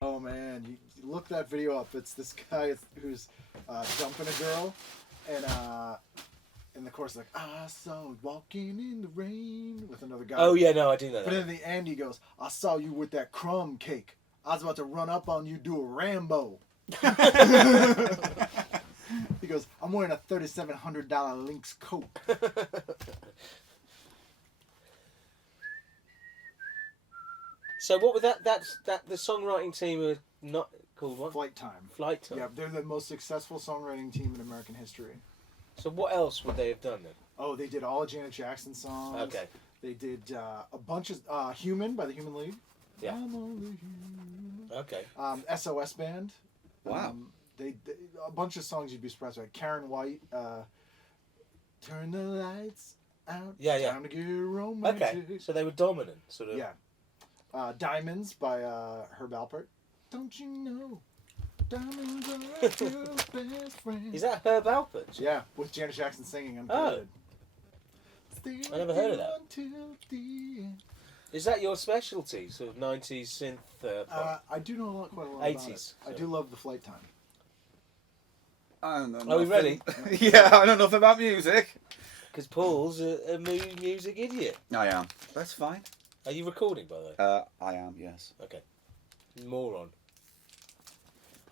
Oh man, you look that video up. It's this guy who's dumping a girl, and in the chorus like I saw you walking in the rain with another guy. Oh yeah, no, I do know But that. in the end, he goes, "I saw you with that crumb cake. I was about to run up on you, do a Rambo." He goes, "I'm wearing a $3,700 Lynx coat." So what would that the songwriting team are not called what? Flight Time. Flight Time. Yeah, they're the most successful songwriting team in American history. So what else would they have done then? Oh, they did all of Janet Jackson songs. Okay. They did a bunch of Human by the Human League. Yeah. I'm only human. Okay. SOS Band. Wow. They a bunch of songs you'd be surprised by. Karen White. Turn the lights out. Yeah. Time to get romantic. Okay. So they were dominant, sort of. Yeah. Diamonds by Herb Alpert. Don't you know? Diamonds are a girl's best friend. Is that Herb Alpert? Yeah, with Janet Jackson singing uncredited. I never heard of that. Until the end. Is that your specialty, sort of 90s synth pop? I do know quite a lot 80s, about it. so. I do love the Flight Time. I don't know. Are we nothing. ready? Yeah, I don't know nothing about music. Because Paul's a music idiot. I am. That's fine. Are you recording, by the way? I am, yes. Okay. Moron.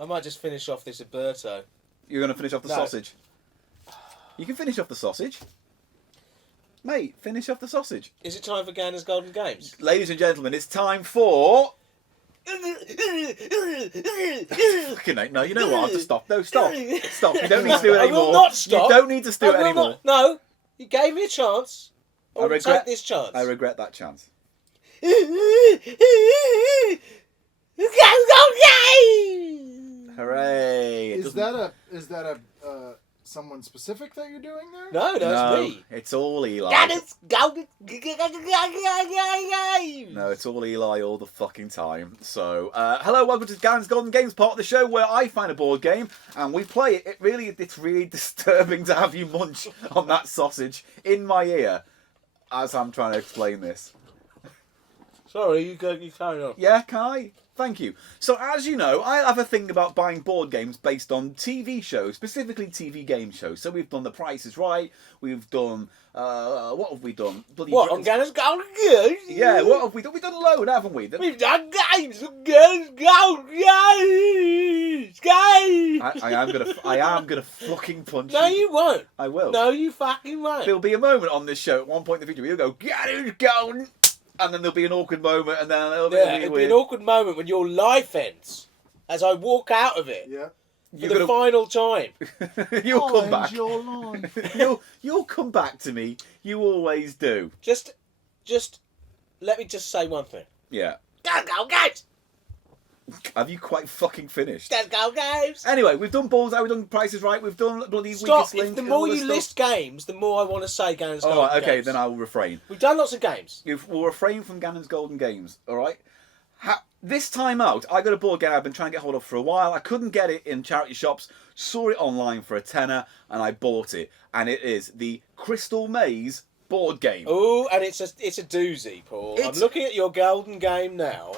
I might just finish off this Alberto. You're going to finish off the No. sausage? You can finish off the sausage. Mate, finish off the sausage. Is it time for Ganner's Golden Games? Ladies and gentlemen, it's time for... Fucking hell, no, you know what? I'll just stop. No, stop. Stop. You don't need to do it I anymore. will not stop. You don't need to do it I will anymore. not. No, you gave me a chance. I will regret- take this chance. I regret that chance. Hooray! It Is doesn't- that a someone specific that you're doing there? No, No, it's me. it's all Eli. Ganner's Golden Games. No, it's all Eli all the fucking time. So, hello, welcome to Gan's Golden Games, part of the show where I find a board game and we play it. It's really disturbing to have you munch on that sausage in my ear as I'm trying to explain this. Sorry, you carry on. Yeah, can I? Thank you. So, as you know, I have a thing about buying board games based on TV shows, specifically TV game shows. So we've done The Price is Right. We've done what have we done? Bloody What, on Ganner's Golden Games? Yeah, what have we done? We've done a load, haven't we? We've done games on Ganner's Golden Games. I am gonna fucking punch No, you. you won't. I will. No, you fucking won't. There'll be a moment on this show at one point in the future where you'll go, "Get it going," and then there'll be an awkward moment, and then it'll be Yeah, it'll be weird. an awkward moment when your life ends as I walk out of it Yeah. for the final time. You'll come Orange back. your lawn. You'll come back to me. You always do. Just let me just say one thing. Yeah. Go games! Have you quite fucking finished? Go games! Anyway, we've done Balls Out, we've done Price is Right, we've done Bloody Stop! Weakest Link. If the and all more this you stuff. list games, the more I want to say Gannon's Oh, Golden okay, Games. then I'll refrain. We've done lots of games. We'll refrain from Gannon's Golden Games, alright? This time out, I got a board game I've been trying to get hold of for a while. I couldn't get it in charity shops, saw it online for a tenner, and I bought it. And it is the Crystal Maze board game. Oh, and it's a doozy, Paul. I'm looking at your Golden Game now,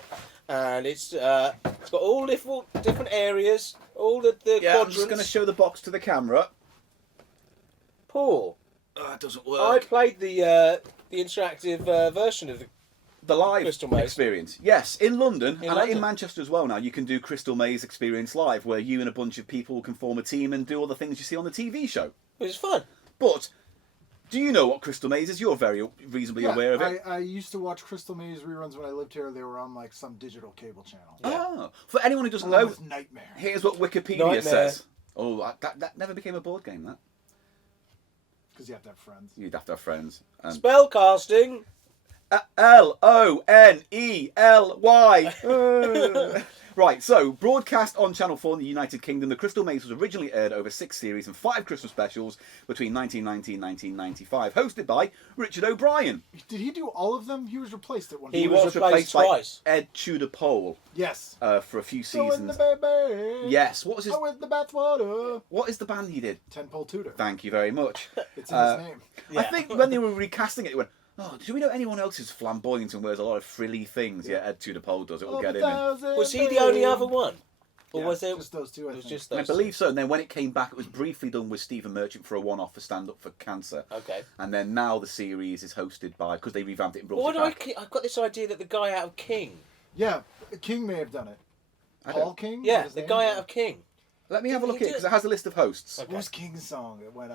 and it's got all different areas, all the Yeah, quadrants. I'm just going to show the box to the camera. Paul, It doesn't I work. played the interactive version of The live Crystal Maze. experience. Yes, in London, and London. in Manchester as well now, you can do Crystal Maze experience live, where you and a bunch of people can form a team and do all the things you see on the TV show. It was fun. But, do you know what Crystal Maze is? You're very reasonably aware of it. I used to watch Crystal Maze reruns when I lived here. They were on like some digital cable channel. Oh, for anyone who doesn't Along know, with Nightmare. here's what Wikipedia Nightmare. says. Oh, that never became a board game, that. Because you have to have friends. You'd have to have friends. Spellcasting. Lonely. Right, so, broadcast on Channel 4 in the United Kingdom, the Crystal Maze was originally aired over 6 series and 5 Christmas specials between 1990 and 1995, hosted by Richard O'Brien. Did he do all of them? He was replaced at one He point. was replaced twice. by Ed Tudor Pole Yes. for a few So in the seasons. baby. Yes, what was his... Oh, in the bathwater. What is the band he did? Ten-pole tutor. Thank you very much. It's in his name. I think when they were recasting it, they went, Oh, do we know anyone else who's flamboyant and wears a lot of frilly things? Yeah, Ed Tudor-Pole does. It will get him in. Was he the only other one? Or was there... just those two? It was think. just I those believe so. And then when it came back, it was briefly done with Stephen Merchant for a one-off for Stand Up for Cancer. Okay. And then now the series is hosted by, because they revamped it and brought Why it do I back. I've got this idea that the guy out of King... Yeah, King may have done it. Paul King? Yeah, His the name? guy out of King. Let me have a Did look he at it, do because it has a list of hosts. Okay. What was King's song? It went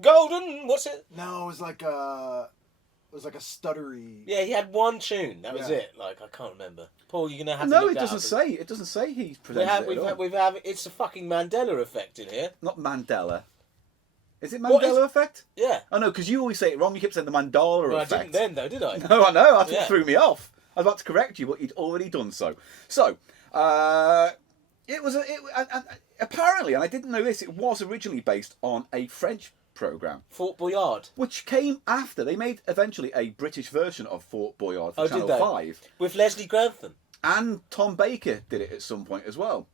Golden, what's it? No, it was like a stuttery. Yeah, he had one tune. That was Yeah. it. Like, I can't remember. Paul, you're gonna have to No, look it that doesn't up. say. It doesn't say he's presented it at all. It's the fucking Mandela effect in here. Not Mandela. Is it What is- Mandela effect? Yeah. Oh no, because you always say it wrong. You kept saying the Mandala Well, I effect. didn't then, though, did I? No, I know. That's Yeah. what threw me off. I was about to correct you, but you'd already done so. So, it was apparently, and I didn't know this, it was originally based on a French program, Fort Boyard. which came after. They made eventually a British version of Fort Boyard for Oh, Channel did they? 5, With Leslie Grantham. and Tom Baker did it at some point as well.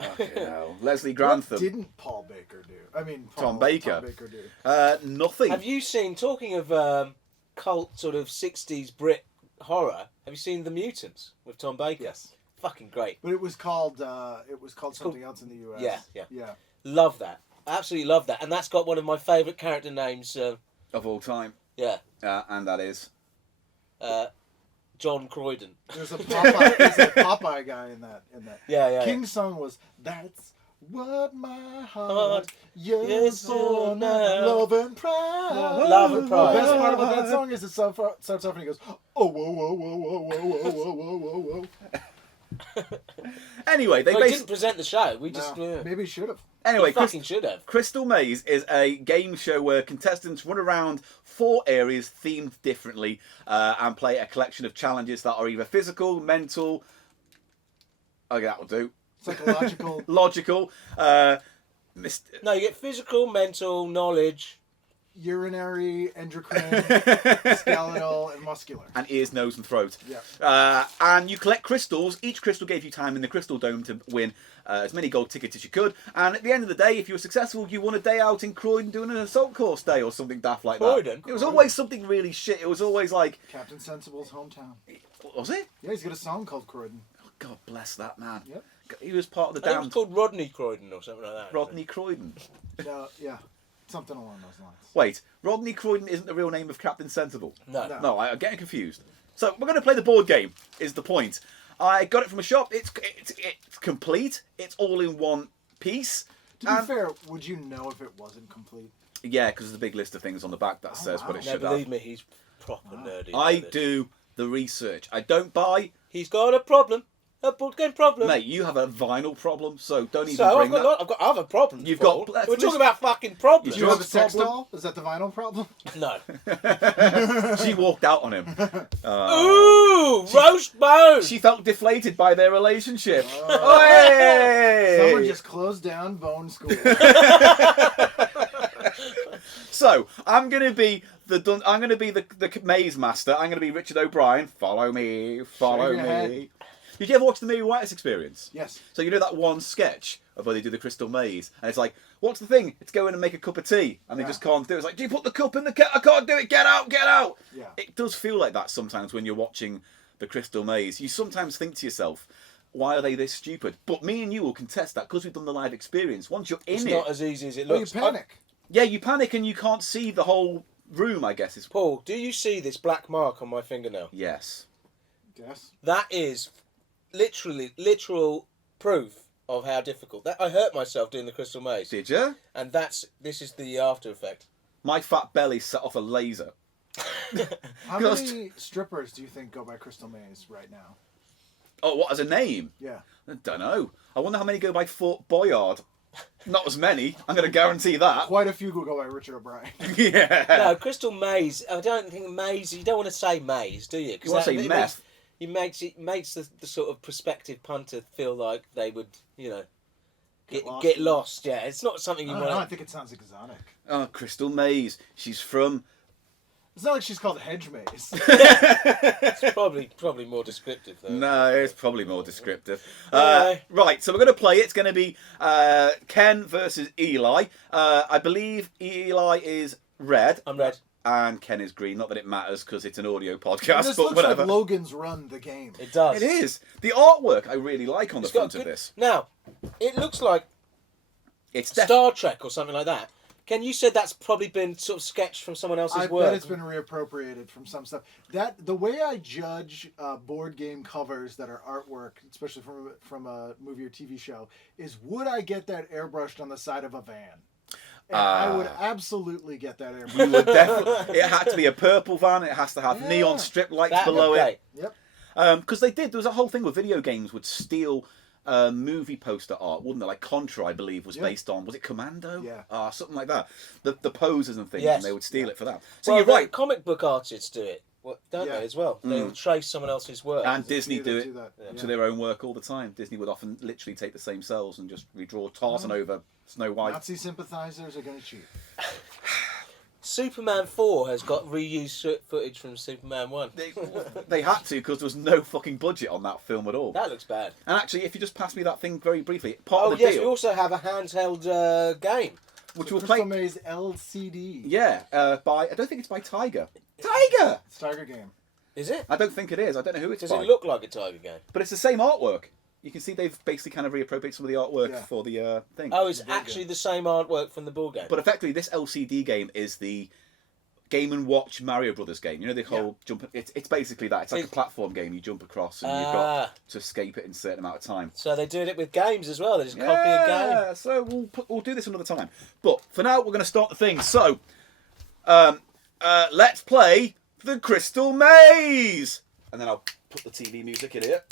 Fucking hell. Leslie What Grantham. didn't Paul Baker do? I mean, Tom Baker. Tom Baker do. Nothing. Have you seen, talking of cult sort of 60s Brit horror, have you seen The Mutants with Tom Baker? Yes. Fucking great. But it was called something else in the US. Yeah. Love that. Absolutely love that. And that's got one of my favourite character names. Of all time. Yeah. And that is... John Croydon. There's a Popeye guy in that. Yeah. King's song was "That's What My Heart Heart Yearns for now, love and pride." Love and pride. The best part about that song is it starts off and he goes, "Oh whoa whoa whoa whoa whoa whoa whoa whoa whoa." Anyway, they Well, he based... didn't present the show. We just... No, maybe he should have. Anyway, He fucking should have. Crystal Maze is a game show where contestants run around 4 areas themed differently and play a collection of challenges that are either physical, mental... Okay, that will do. Psychological. Logical. No, you get physical, mental, knowledge. Urinary, endocrine, skeletal, and muscular. And ears, nose, and throat. Yeah. And you collect crystals. Each crystal gave you time in the Crystal Dome to win as many gold tickets as you could. And at the end of the day, if you were successful, you won a day out in Croydon doing an assault course day or something daft like Croydon? that. It was always something really shit. It was always like... Captain Sensible's hometown. Was it? Yeah, he's got a song called Croydon. Oh, God bless that man. Yep. He was part of the I think it was damned called Rodney Croydon or something like that. Rodney Croydon. No, yeah, something along those lines. Wait, Rodney Croydon isn't the real name of Captain Sensible? No. No, I'm getting confused. So we're going to play the board game, is the point. I got it from a shop. It's complete. It's all in one piece. To be fair, would you know if it wasn't complete? Yeah, because there's a big list of things on the back that says what it No, should believe have. me, he's proper nerdy. I about this. do the research. I don't buy. He's got a problem. A board game problem. Mate, you have a vinyl problem, so don't even So bring that. I've got other problems. You've Paul. got- We're talking about fucking problems. Do you have a Drugs sex problem? doll? Is that the vinyl problem? No. She walked out on him. Ooh, roast bone. She felt deflated by their relationship. Someone Hey! just closed down Bone School. So I'm gonna be the maze master. I'm gonna be Richard O'Brien. Follow me, follow Shave your head. me. Did you ever watch the Mary White's Experience? Yes. So you know that one sketch of where they do the crystal maze, and it's like, what's the thing? It's go in and make a cup of tea, and they Yeah. just can't do it. It's like, do you put the cup in the kettle? I can't do it. Get out, get out. Yeah. It does feel like that sometimes when you're watching the crystal maze. You sometimes think to yourself, why are they this stupid? But me and you will contest that because we've done the live experience. Once you're in It's it, not as easy as it Oh, you looks. panic. yeah, you panic and you can't see the whole room. I guess is Paul, do you see this black mark on my fingernail? yes. Yes. That is literal proof of how difficult. That I hurt myself doing the crystal maze, Did you? and this is the after effect. My fat belly set off a laser. How Ghost. many strippers do you think go by Crystal Maze right now? Oh, what as a name? Yeah. I don't know. I wonder how many go by Fort Boyard. Not as many. I'm going to guarantee that. Quite a few will go by Richard O'Brien. Yeah. No, crystal maze. I don't think maze. You don't want to say maze, do you? 'Cause You want to that- say it meth? It makes the sort of prospective punter feel like they would, Get lost. get lost. Yeah, it's not something I you don't know, I want. think it sounds exotic. Oh, Crystal Maze. She's from... It's not like she's called Hedge Maze. It's probably more descriptive though. No, it's probably more descriptive. Aye. Right, so we're going to play it. It's going to be Ken versus Eli. I believe Eli is red. I'm red. and Ken is green. Not that it matters because it's an audio And podcast, this but looks whatever. like Logan's Run the game. It does. It is. The artwork I really like on the It's got front a of good- this. Now, it looks like It's Star Trek or something like that. Ken, you said that's probably been sort of sketched from someone else's I work. bet it's been reappropriated from some stuff. That the way I judge board game covers that are artwork, especially from a movie or TV show, is would I get that airbrushed on the side of a van? And I would absolutely get that airbrushed. You would definitely. It had to be a purple van. It has to have Yeah. neon strip lights That below looked it. great. Yep. Because they did. There was a whole thing where video games would steal movie poster art, wouldn't they? Like Contra, I believe, was based on. Was it Commando? Yeah. Something like that. The poses and things, Yes. and they would steal it for that. So Well, you're the right. comic book artists do it, don't Yeah. they, as well? They'll trace someone else's work. And Disney do They it that. to their own work all the time. Disney would often literally take the same cells and just redraw Tarzan over Snow White. Nazi sympathizers are going to cheat. Superman 4 has got reused footage from Superman 1. They had to because there was no fucking budget on that film at all. That looks bad. And actually, if you just pass me that thing very briefly, part Oh, of the yes, deal, we also have a handheld game. which we'll Crystal play. Maze LCD. Yeah, by I don't think it's by Tiger. Tiger. It's Tiger Game. Is it? I don't think it is. I don't know who it's Does by. it look like a Tiger game? But it's the same artwork. You can see they've basically kind of reappropriated some of the artwork Yeah. for the thing. Oh, it's actually the same artwork from the board game. But effectively, this LCD game is the Game and Watch Mario Brothers game. You know the whole jump. It's basically that. It's like a platform game. You jump across and you've got to escape it in a certain amount of time. So they're doing it with games as well. They just copy a game. Yeah. So we'll do this another time. But for now, we're going to start the thing. So, let's play the Crystal Maze, and then I'll put the TV music in here.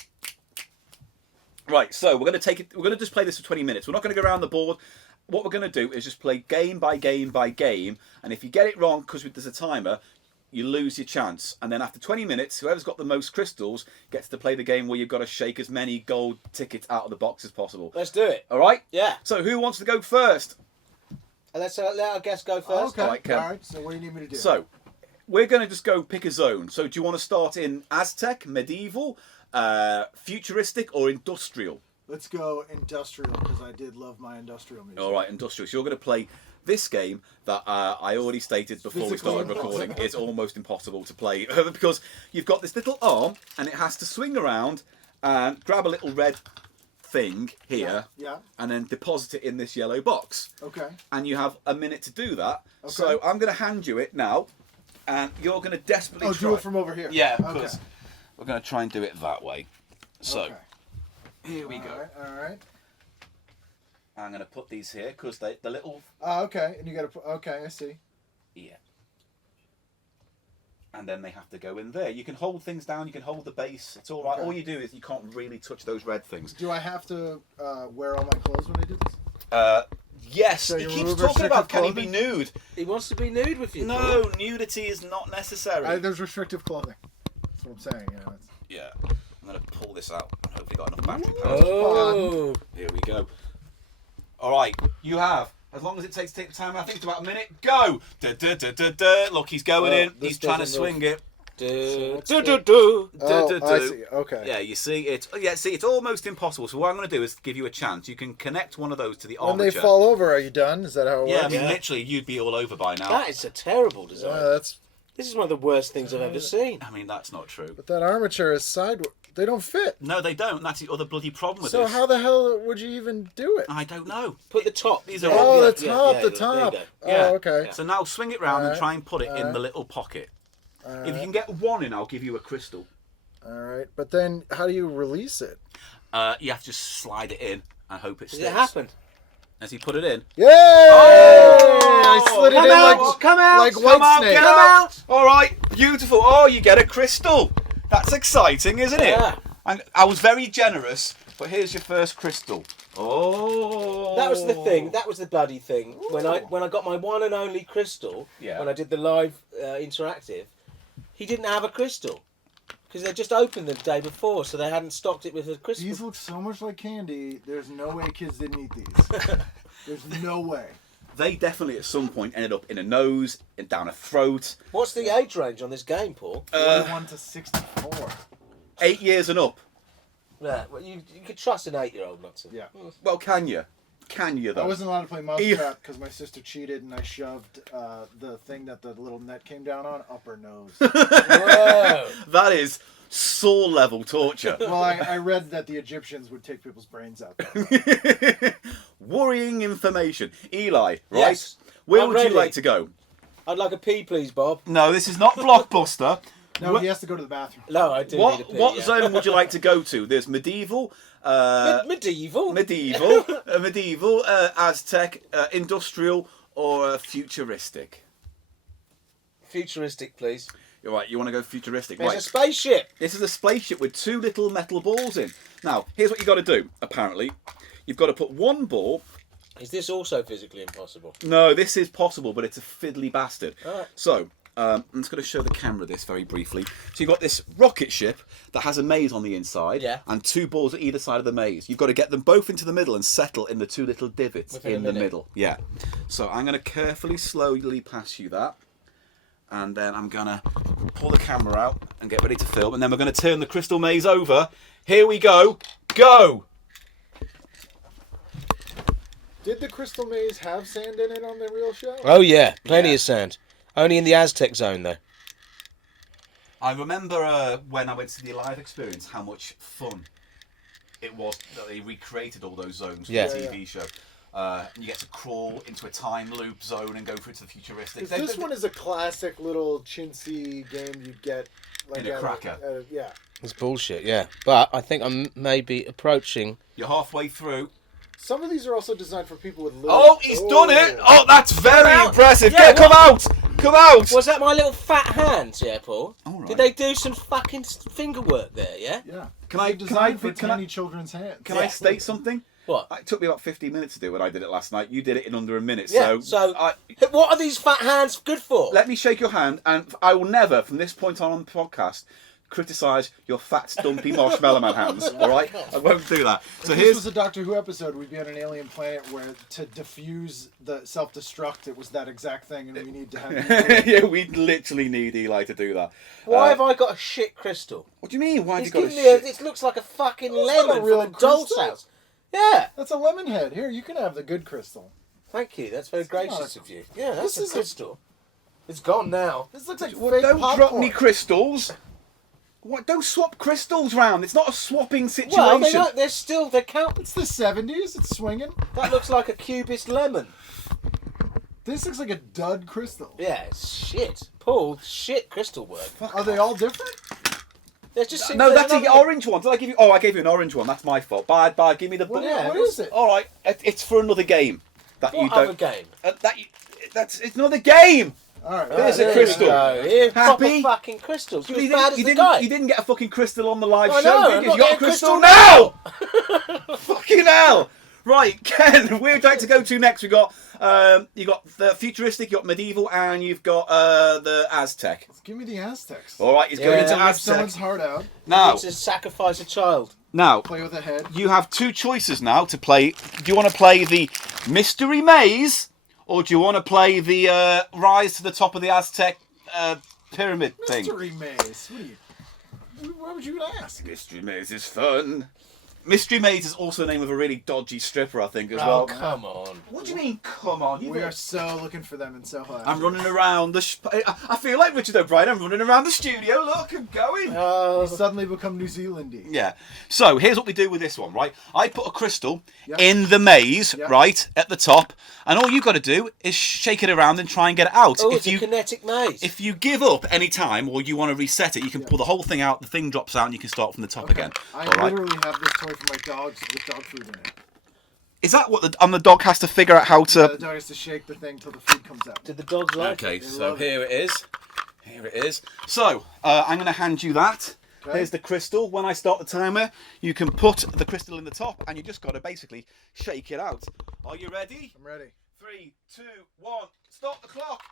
Right, so we're going to take it. We're going to just play this for 20 minutes. We're not going to go around the board. What we're going to do is just play game by game by game, and if you get it wrong because there's a timer, you lose your chance. And then after 20 minutes, whoever's got the most crystals gets to play the game where you've got to shake as many gold tickets out of the box as possible. Let's do it. All right? Yeah. So who wants to go first? Let's let our guest go first. Okay. All right, Ken. All right. So what do you need me to do? So we're going to just go pick a zone. So do you want to start in Aztec, medieval, futuristic, or industrial? Let's go industrial because I did love my industrial music. All right, industrial. So you're going to play this game that I already stated before we started recording is almost impossible to play because you've got this little arm and it has to swing around and grab a little red thing here Yeah. and then deposit it in this yellow box. Okay. And you have a minute to do that. Okay. So I'm going to hand you it now and you're going to desperately Oh, try. do it from over here. Yeah, Okay. because we're going to try and do it that way. So Okay. here we go. All right. I'm going to put these here because the little... Okay. And you got to put. Okay, I see. Yeah. And then they have to go in there. You can hold things down, you can hold the base, it's all right. Okay. All you do is you can't really touch those red things. Do I have to wear all my clothes when I do this? Yes, So he you keeps remove talking about can he restrictive be nude? He wants to be nude with you. No, nudity is not necessary. There's restrictive clothing. That's what I'm saying. Yeah. Yeah. I'm going to pull this out and hopefully got enough battery power. Oh. Here we go. Alright, you have. As long as it takes time, I think it's about a minute. Go! Da, da, da, da, da. Look, he's going in. this He's trying to doesn't swing it. Do, what's do, the- do, do. Oh, I see. Okay. Yeah, you see, it's almost impossible. So what I'm going to do is give you a chance. You can connect one of those to the When they armature. fall over, are you done? Is that how it Yeah, I works? mean, Yeah. literally, you'd be all over by now. That is a terrible design. That's. This is one of the worst things I've ever seen. I mean, that's not true. But that armature is sideways. They don't fit. No, they don't. That's the other bloody problem with So this. how the hell would you even do it? I don't know. Put the top. These are Yeah, all- Oh, yeah, the yeah, top, yeah, the there top. you go. Yeah. Oh, okay. So now swing it round and Alright, try and put it in alright. the little pocket. Alright. If you can get one in, I'll give you a crystal. All right, but then how do you release it? You have to just slide it in and hope it Does sticks. it happen? As you put it in. Yay! Oh! I slid it Come in out, like come out, like come White out, Snake. get out! All right, beautiful. Oh, you get a crystal. That's exciting, isn't it? Yeah. And I was very generous, but here's your first crystal. Oh. That was the thing. That was the bloody thing. When I got my one and only crystal, Yeah. when I did the live interactive, he didn't have a crystal because they just opened the day before, so they hadn't stocked it with a crystal. These look so much like candy. There's no way kids didn't eat these. There's no way. They definitely at some point ended up in a nose and down a throat. What's the age range on this game, Paul? 41 to 64. 8 years and up. Yeah, well, you could trust an 8-year-old not to. Yeah. Well, can you? can you though? I wasn't allowed to play Yeah. Mousetrap because my sister cheated and I shoved the thing that the little net came down on up her nose. Whoa. That is Saw level torture. Well, I read that the Egyptians would take people's brains out. Worrying information. Eli, right? Yes. Where I'm would ready. you like to go? I'd like a pee, please, Bob. No, this is not Blockbuster. No, he has to go to the bathroom. No, I do need a pee. What yeah. zone would you like to go to? There's medieval, Medieval? medieval, Aztec, industrial, or futuristic. Futuristic, please. You're right. You want to go futuristic, There's right? a spaceship. This is a spaceship with 2 little metal balls in. Now, here's what you got to do. Apparently, you've got to put one ball. Is this also physically impossible? No, this is possible, but it's a fiddly bastard. Alright. So, I'm just going to show the camera this very briefly. So you've got this rocket ship that has a maze on the inside, Yeah. and 2 balls at either side of the maze. You've got to get them both into the middle and settle in the 2 little divots Within a in the minute. middle. Yeah. So I'm going to carefully, slowly pass you that. And then I'm going to pull the camera out and get ready to film. And then we're going to turn the crystal maze over. Here we go. Go! Did the Crystal Maze have sand in it on the real show? Oh, yeah. Plenty of sand. Only in the Aztec zone, though. I remember when I went to the live experience how much fun it was that they recreated all those zones for Yeah. the TV show. You get to crawl into a time loop zone and go through to the futuristic. This one is a classic little chintzy game you get like In a cracker. Yeah. It's bullshit, yeah. But I think I'm maybe approaching... You're halfway through. Some of these are also designed for people with little... Oh, he's done it! Oh, that's very out. impressive. Yeah, Come out! Come out! Was that my little fat hands, yeah, Paul? All right. Did they do some fucking finger work there, yeah? Yeah. Can I- They're can I- designed for can I- tiny children's hands. Can I state something? What? It took me about 15 minutes to do when I did it last night. You did it in under a minute. Yeah, so what are these fat hands good for? Let me shake your hand, and I will never, from this point on the podcast, criticise your fat, stumpy Marshmallow Man hands. All right, I won't do that. So If here's this was a Doctor Who episode, we'd be on an alien planet where to diffuse the self-destruct, it was that exact thing, and we need to have... yeah, we literally need Eli to do that. Why have I got a shit crystal? What do you mean? Why have He's you got a giving me a, shit? it looks like a fucking It's not a lemon real from a doll's crystal. house. Yeah. That's a lemon head. Here, you can have the good crystal. Thank you. That's very It's not gracious a- of you. Yeah, that's This a is a- crystal. It's gone now. This looks like Well, fake don't popcorn. drop me crystals. What? Don't swap crystals round. It's not a swapping situation. Well, they're still, they count. It's the 70s. It's swinging. That looks like a cubist lemon. This looks like a dud crystal. Yeah, it's shit. Paul, shit crystal work. Are they all different? There's just No, there's that's the another- orange one. Did I give you? Oh, I gave you an orange one. That's my fault. Bad. Give me the. What, Yeah, what is it? All right, it's for another game. That What you other don't. game? It's another game. All right. There's a There crystal. we go. Here's proper Happy? fucking crystals. You're as You bad as the didn't, guy. you didn't get a fucking crystal on the live I show, know, did I'm you? not You got a getting crystal crystal now! Fucking hell! Right, Ken, where would you like to go to next? You got the futuristic, you got medieval, and you've got the Aztec. Give me the Aztecs. All right, he's going Yeah. into Rip Aztec. someone's heart out. Now, To sacrifice a child. Play with a head. you have 2 choices now to play. Do you want to play the Mystery Maze, or do you want to play the Rise to the Top of the Aztec pyramid thing? Mystery maze. What are you? Why would you ask? Mystery Maze is fun. Mystery Maze is also the name of a really dodgy stripper, I think, as Oh, well. come on. What do you mean, come on? We are so looking for them in Soho. I'm running around I feel like Richard O'Brien. I'm running around the studio. Look, I'm going. You suddenly become New Zealandy. Yeah. So here's what we do with this one, right? I put a crystal Yeah. in the maze, Yeah. right, at the top, and all you got to do is shake it around and try and get it out. Oh, it's a kinetic maze. If you give up any time or you want to reset it, you can pull the whole thing out. The thing drops out, and you can start from the top again. I all right? literally have this toy for my dogs with dog food in it. Is that what the dog has to figure out how The to? dog has to shake the thing till the food comes out. Did the dogs like Okay, it? so love it. here it is. Here it is. So I'm going to hand you that. Okay. Here's the crystal. When I start the timer, you can put the crystal in the top, and you just got to basically shake it out. Are you ready? I'm ready. 3, 2, 1. Stop the clock.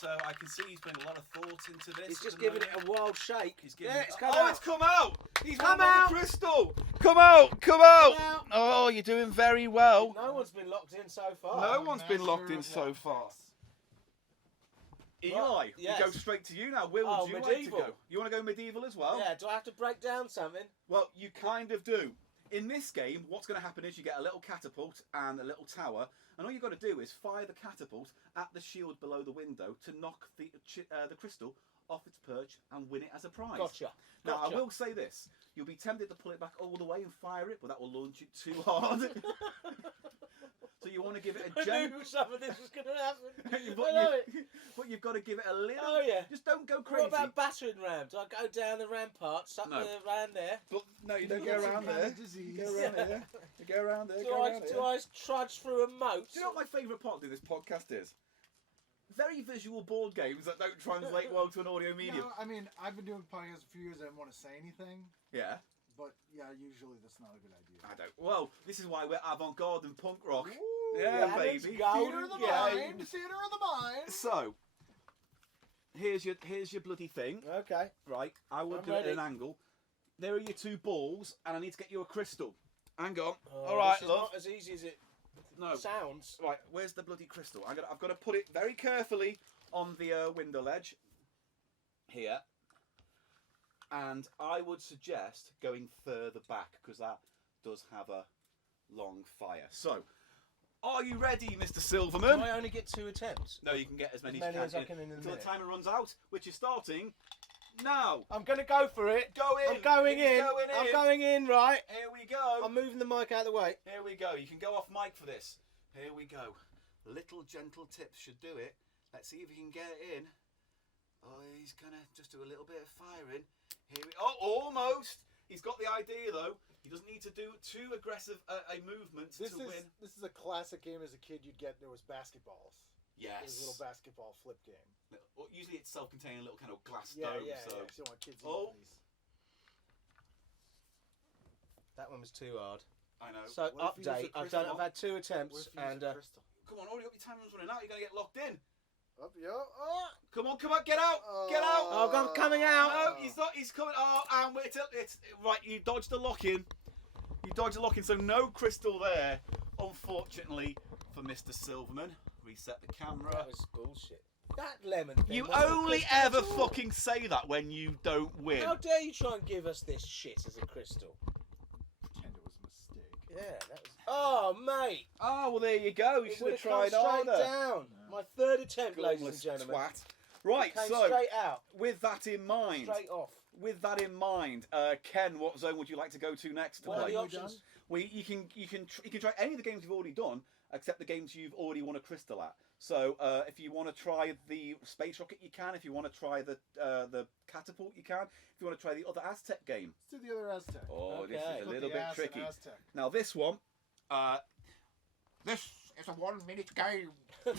So I can see he's putting a lot of thought into this. He's just at the giving it moment. a wild shake. He's giving Yeah, it- it's come oh, out. it's come out! He's Come won out! the crystal! Come out! Come out! Come out. Oh, you're doing very well. No one's been locked in so far. No one's been locked in so far. Eli, yes. we go straight to you now. Where would Oh, you medieval. like to go? You want to go medieval as well? Yeah, do I have to break down something? Well, you kind of do. In this game, what's going to happen is you get a little catapult and a little tower, and all you've got to do is fire the catapult at the shield below the window to knock the crystal off its perch and win it as a prize. Gotcha. Now, I Gotcha. will say this. You'll be tempted to pull it back all the way and fire it, but that will launch it too hard. So you want to give it a I knew some of this was going to happen. But you've got to give it a little... Oh, yeah. Just don't go crazy. What about battering ram? Do I go down the ramparts, up No. around there? But no, you don't You go got some around kind there. of disease. You go around there. You go around there. Do Go around there. I trudge through a moat? Do you know what my favourite part of this podcast is? Very visual board games that don't translate well to an audio medium. No, I mean, I've been doing podcasts for years. I didn't want to say anything, Yeah, but yeah, usually that's not a good idea. I don't. Well, this is why we're avant-garde and punk rock. Ooh, Yeah, yeah, let's baby. go. Theater of the Yeah. mind. Theater of the mind. So, here's your bloody thing. Okay. Right, I will I'm do it at ready. an angle. There are your two balls, and I need to get you a crystal. Hang on. Oh, All right, this is love. not as easy as it No. sounds. Right, where's the bloody crystal? I've got to put it very carefully on the window ledge here, and I would suggest going further back because that does have a long fire. So, are you ready, Mr. Silverman? Do I only get 2 attempts? No, you can get as many, as I can in a until the minute. timer runs out, which is starting now. I'm going to go for it. Go in. I'm going He's in. going I'm in. going in, right? Here we go. I'm moving the mic out of the way. Here we go. You can go off mic for this. Here we go. Little gentle tips should do it. Let's see if he can get it in. Oh, he's gonna just do a little bit of firing. Here we. Oh, almost. He's got the idea though. He doesn't need to do too aggressive a movement to win. This is a classic game as a kid you'd get. There was basketballs. It was a Yes. little basketball flip game. Well, usually it's self-contained, little kind of glass Yeah, dome. yeah, so. yeah. You don't want kids Oh. eating these. That one was too hard. I know. So What if you use update. a I've crystal? had 2 What attempts if you use and a crystal? Come on, already got your timer's running out. You're gonna get locked in. Up, yo. Oh. Come on, get out, get out. Oh, I'm coming out. No, he's not. He's coming. Oh, and it's right. You dodged the lock-in. You dodged the lock-in, so no crystal there. Unfortunately for Mr. Silverman. Reset the camera. that was bullshit. That lemon thing. You wasn't only crystal at ever all. fucking say that when you don't win. How dare you try and give us this shit as a crystal? Pretend it was a mistake. Yeah, that was. Oh, mate. Oh well, there you go. You It should would have have come tried straight harder. down. My 3rd attempt, ladies and Gormless gentlemen. twat. Right, Came so straight out, with that in mind, straight off. Ken, what zone would you like to go to next? To What are play? the we options? done? Well, you can try any of the games you've already done, except the games you've already won a crystal at. So if you want to try the space rocket, you can. If you want to try the catapult, you can. If you want to try the other Aztec game. Let's do the other Aztec. Oh, this Okay. is a Put little the bit ass in tricky. Aztec. Now this one, This is a 1 minute game. I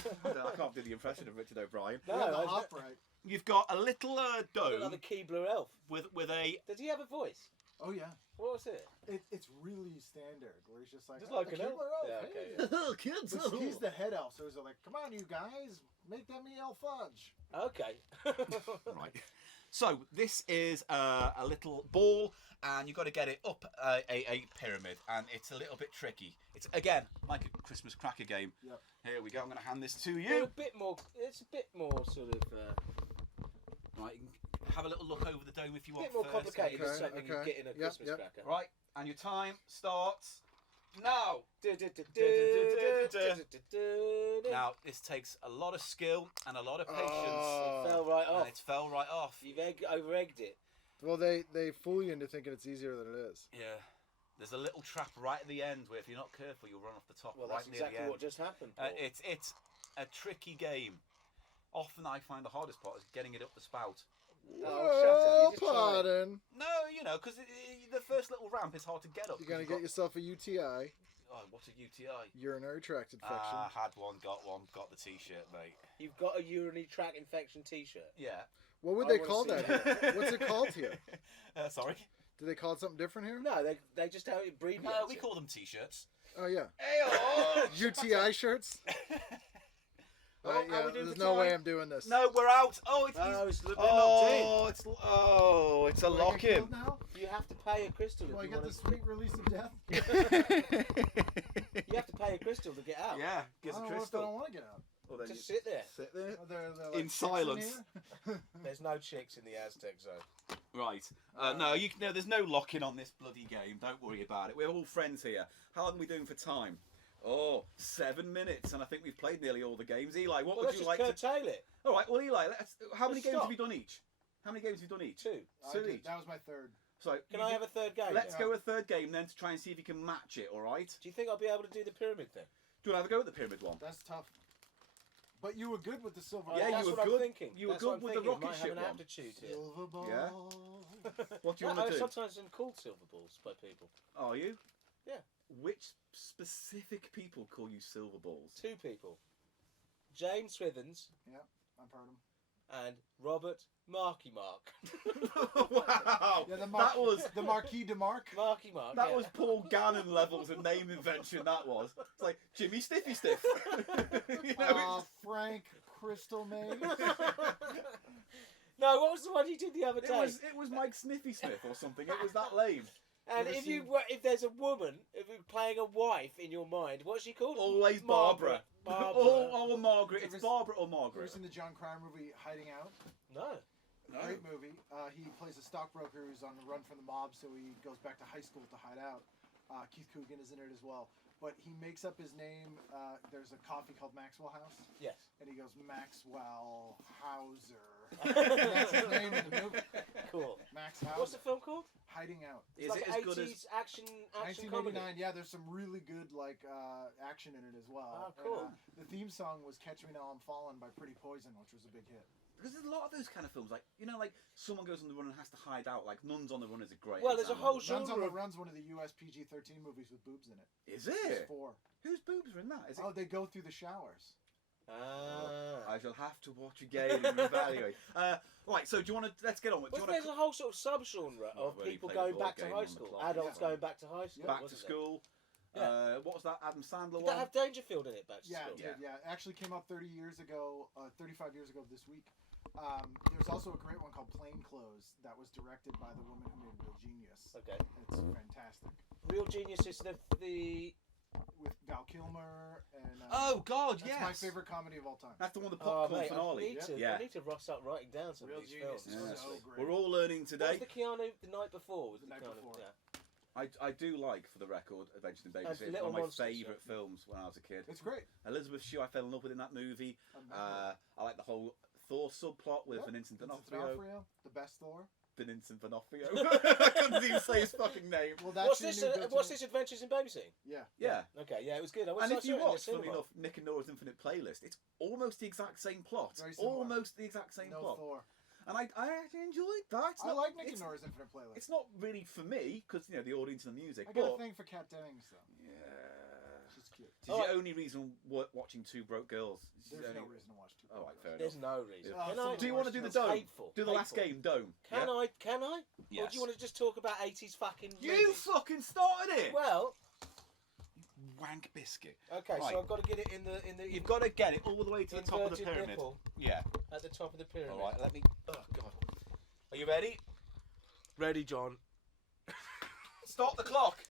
can't do the impression of Richard O'Brien. No, You had the I- hop right. You've got a little Another dome Keebler elf. with a. Did he have a voice? Oh yeah. What was it? It's really standard where he's just like, Just "Oh, like the an elf." Keebler Yeah, hey." okay, Kids. But he's the head elf, so he's like, come on, you guys, make that me elf fudge. Okay. Right. So this is a little ball, and you've got to get it up a pyramid, and it's a little bit tricky. It's again like a Christmas cracker game. Yep. Here we go. I'm going to hand this to Well, a you. bit more. It's a bit more sort of. Right. You can have a little look over the dome if you A want. bit more first. complicated than Okay, something you okay. get in a Yep, Christmas yep. cracker. Right. And your time starts now. Now Now this takes a lot of skill and a lot of patience. it fell right And off. it fell right off. You've over-egged it. Well, they fool you into thinking it's easier than it is. Yeah. There's a little trap right at the end where if you're not careful, you'll run off the top. Well, right that's near exactly the end. what just happened. Paul. It's a tricky game. Often I find the hardest part is getting it up the spout. Oh, shut up. You just tried. pardon. No, you know, because the first little ramp is hard to get up. You're gonna get yourself a UTI, Oh, what a UTI. urinary tract infection. Had one, got the t-shirt, mate. You've got a urinary tract infection T-shirt. Yeah. What would I they wanna call see that here? What's it called here? Sorry. Do they call it something different here? No, they just don't abbreviate. We it. call them t-shirts. Oh yeah, Hey, UTI shirts. Oh, how we doing There's for no way time? I'm doing this. No, we're out. Oh, it's they're locked in. it's a Do I get lock killed in. now? You have to pay a crystal. Do I if you get the want sweet release of death? You have to pay a crystal to get out. Yeah, gives Oh, a what if I don't crystal. want to get out? Or then Just you sit there. Sit there. They're like In chicks silence. here. There's no chicks in the Aztec zone. Right. No, there's no locking on this bloody game. Don't worry about it. We're all friends here. How long are we doing for time? Oh, 7 minutes, and I think we've played nearly all the games. Eli, what Well, would let's you just like to... curtail it. All right, well, Eli, how many Let's games stop. have you done each? How many games have you done each? 2. I did. That was my third. So, Can I have a third game? Let's Yeah. go a third game then to try and see if you can match it, all right? Do you think I'll be able to do the pyramid thing? Do you want to have a go at the pyramid one? That's tough. But you were good with the silver Yeah, ball. That's you were what good. I'm thinking. You were That's good what I'm with the thinking. rocket Might have ship an one. aptitude here. Silver ball. Yeah. What do you want to do? Sometimes I'm called silver balls by people. Are you? Yeah. Which specific people call you silver balls? 2 people. Jane Swithens Yeah, I've heard him. and Robert Marky Mark. Wow. Yeah, that was the Marquis de Mark. Marky Mark. that yeah. was Paul Gannon levels of name invention. That was. It's like Jimmy Stiffy Stiff. You know, Frank Crystal Maze. No, what was the one you did the other day? it was Mike Sniffy Sniff or something. It was that lame. And Never if there's a woman playing a wife in your mind, what's she called? Always Barbara. Barbara. or Margaret. It's Ever- Barbara or Have you ever Margaret. seen the John Cryer movie Hiding Out? No. No. Great movie. He plays a stockbroker who's on the run from the mob, so he goes back to high school to hide out. Keith Coogan is in it as well. But he makes up his name. There's a coffee called Maxwell House, Yes. and he goes Maxwell Hauser. And that's his name in the movie. Cool. Max Hauser. What's the film called? Hiding Out. Is Like it as good 80s as? action 1989. comedy? Yeah, there's some really good action in it as well. Oh, cool. And, the theme song was "Catch Me Now I'm Falling" by Pretty Poison, which was a big hit. Because there's a lot of those kind of films, like like someone goes on the run and has to hide out. Like Nuns on the Run is a great. Well, there's a example. whole Runs on genre the of... Run's one of the US PG-13 movies with boobs in it. Is There's it? 4. Whose boobs are in that? Is it? Oh, they go through the showers. I shall have to watch again and evaluate. Right, so do you want to? Let's get on with. Well, Do you there's want a whole sort of sub-genre of Well, you people played a going board back to game high on the school. clock. Adults Yeah. going back to high school. to back to wasn't school? Yeah. What was that? Adam Sandler Did one? that have Dangerfield in it, back to Yeah, school? it did. Yeah, it actually came out 35 years ago this week. There's also a great one called Plain Clothes that was directed by the woman who made Real Genius. Okay. It's fantastic. Real Genius is the... With Val Kilmer and. Oh God, that's yes. my favorite comedy of all time. That's the one, the Oh, popcorn mate, finale. I need to start writing down some Real of these Genius films. is Yeah. so great. We're all learning What was today. the Keanu the night before? Was The it night Keanu? before. Yeah. I do like, for the record, Adventures in Babysitting. It's one Little of my Monsters, favourite yeah. films when I was a kid. It's great. Elizabeth Shue, I fell in love with in that movie. I like the whole Thor subplot with Vincent D'Onofrio. The best Thor. Vincent D'Onofrio. I couldn't even say his fucking name. Well, that's What's your this? new go-to What's name. this? Adventures in Babysitting? Yeah. Yeah. Okay, yeah, it was good. I And if you watch, funny funny enough, Nick and Nora's Infinite Playlist, it's almost the exact same plot. Very similar. Almost the exact same No plot. Thor. And I actually enjoyed that. It's I not- like Nick and it's- Nora's Infinite Playlist. It's not really for me, because, the audience and the music. I got but, a thing for Kat Dennings, though. yeah. She's cute. It's the only reason watching Two Broke Girls. It's There's the no only- reason to watch two. Oh, right, fair enough. There's no reason. Yeah. Can I? Do you want to do the That's dome? hateful. Do the last Hateful. game, dome. Can Yeah? I? Can I? Or Yes. do you want to just talk about 80s fucking You movies? fucking started it! Well, Wank biscuit. okay, Right. so I've got to get it in the You've got to get it all the way to the top of the inverted pyramid. nipple Yeah. at the top of the pyramid. All right, let me... Oh, God. Are you ready? Ready, John? Start the clock.